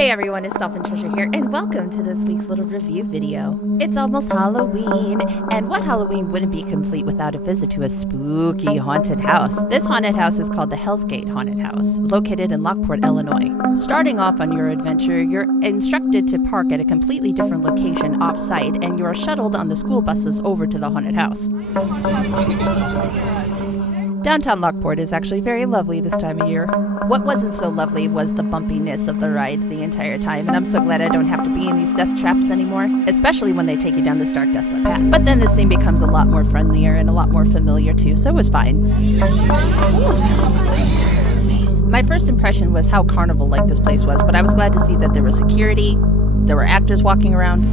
Hey everyone, it's Dolphin Treasure here, and welcome to this week's little review video. It's almost Halloween, and what Halloween wouldn't be complete without a visit to a spooky haunted house? This haunted house is called the Hell's Gate Haunted House, located in Lockport, Illinois. Starting off on your adventure, you're instructed to park at a completely different location off-site, and you are shuttled on the school buses over to the haunted house. Downtown Lockport is actually very lovely this time of year. What wasn't so lovely was the bumpiness of the ride the entire time, and I'm so glad I don't have to be in these death traps anymore, especially when they take you down this dark, desolate path. But then this scene becomes a lot more friendlier and a lot more familiar too, so it was fine. My first impression was how carnival-like this place was, but I was glad to see that there was security, there were actors walking around,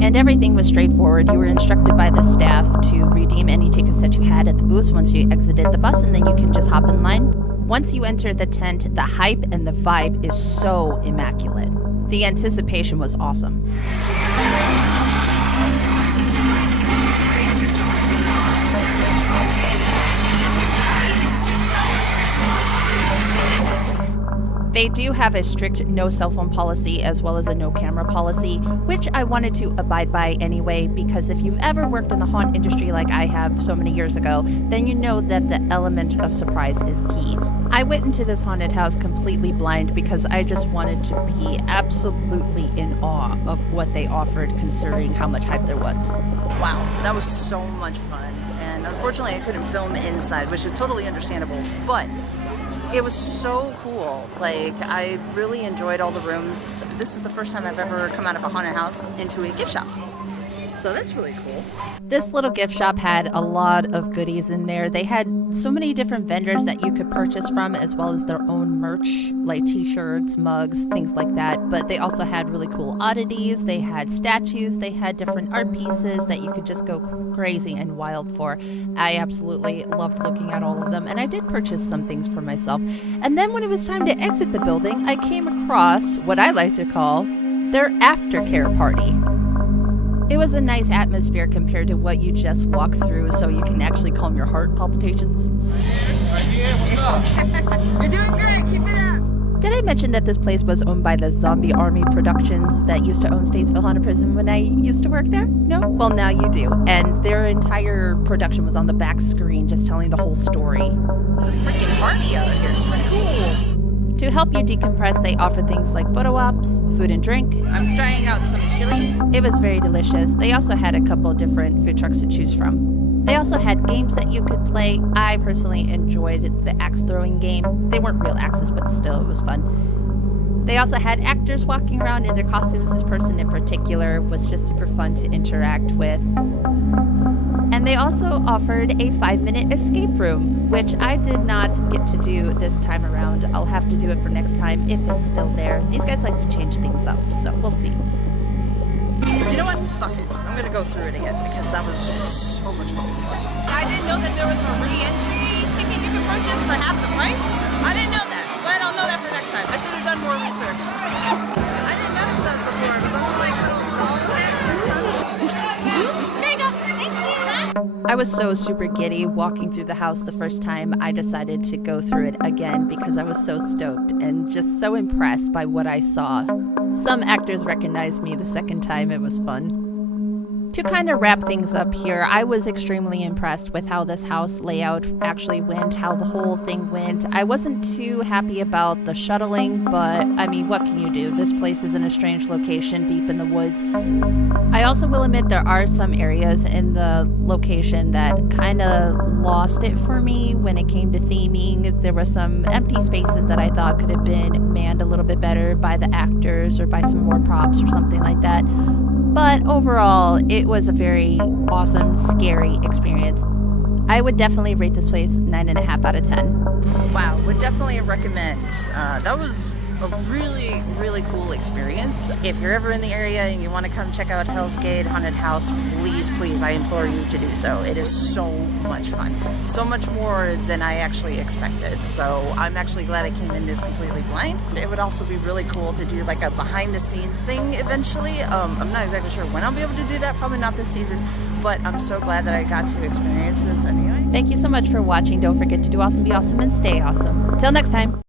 and everything was straightforward. You were instructed by the staff to redeem any tickets that you had at the booths once you exited the bus, and then you can just hop in line. Once you enter the tent, the hype and the vibe is so immaculate. The anticipation was awesome. They do have a strict no cell phone policy as well as a no camera policy, which I wanted to abide by anyway, because if you've ever worked in the haunt industry like I have so many years ago, then you know that the element of surprise is key. I went into this haunted house completely blind because I just wanted to be absolutely in awe of what they offered, considering how much hype there was. Wow, that was so much fun, and unfortunately I couldn't film inside, which is totally understandable, but it was so cool. Like, I really enjoyed all the rooms. This is the first time I've ever come out of a haunted house into a gift shop, so that's really cool. This little gift shop had a lot of goodies in there. They had so many different vendors that you could purchase from, as well as their own merch, like t-shirts, mugs, things like that. But they also had really cool oddities. They had statues. They had different art pieces that you could just go crazy and wild for. I absolutely loved looking at all of them, and I did purchase some things for myself. And then when it was time to exit the building, I came across what I like to call their aftercare party. It was a nice atmosphere compared to what you just walk through, so you can actually calm your heart palpitations. What's up? You're doing great, keep it up! Did I mention that this place was owned by the Zombie Army Productions that used to own Statesville Haunted Prison when I used to work there? No? Well, now you do. And their entire production was on the back screen, just telling the whole story. It's a freaking party out here, it's pretty cool. To help you decompress, they offer things like photo ops, food and drink. I'm trying out some chili. It was very delicious. They also had a couple different food trucks to choose from. They also had games that you could play. I personally enjoyed the axe throwing game. They weren't real axes, but still, it was fun. They also had actors walking around in their costumes. This person in particular was just super fun to interact with. And they also offered a 5-minute escape room, which I did not get to do this time around. I'll have to do it for next time if it's still there. These guys like to change things up, so we'll see. You know what? Fuck it. I'm gonna go through it again because that was so much fun. I didn't know that there was a re-entry ticket you could purchase for half the price. I didn't know that, but I'll know that for next time. I should have done more research. I didn't notice those before, but those are like little doll heads or something. There you go. Thank you. I was so super giddy walking through the house the first time. I decided to go through it again because I was so stoked and just so impressed by what I saw. Some actors recognized me the second time. It was fun. To kind of wrap things up here, I was extremely impressed with how this house layout actually went, how the whole thing went. I wasn't too happy about the shuttling, but I mean, what can you do? This place is in a strange location deep in the woods. I also will admit there are some areas in the location that kind of lost it for me when it came to theming. There were some empty spaces that I thought could have been manned a little bit better by the actors or by some more props or something like that. But overall, it was a very awesome, scary experience. I would definitely rate this place 9.5 out of 10. Wow, would definitely recommend. That was a really, really cool experience. If you're ever in the area and you want to come check out Hell's Gate Haunted House, please, please, I implore you to do so. It is so much fun. So much more than I actually expected. So I'm actually glad I came in this completely blind. It would also be really cool to do like a behind the scenes thing eventually. I'm not exactly sure when I'll be able to do that, probably not this season, but I'm so glad that I got to experience this anyway. Thank you so much for watching. Don't forget to do awesome, be awesome, and stay awesome. Till next time.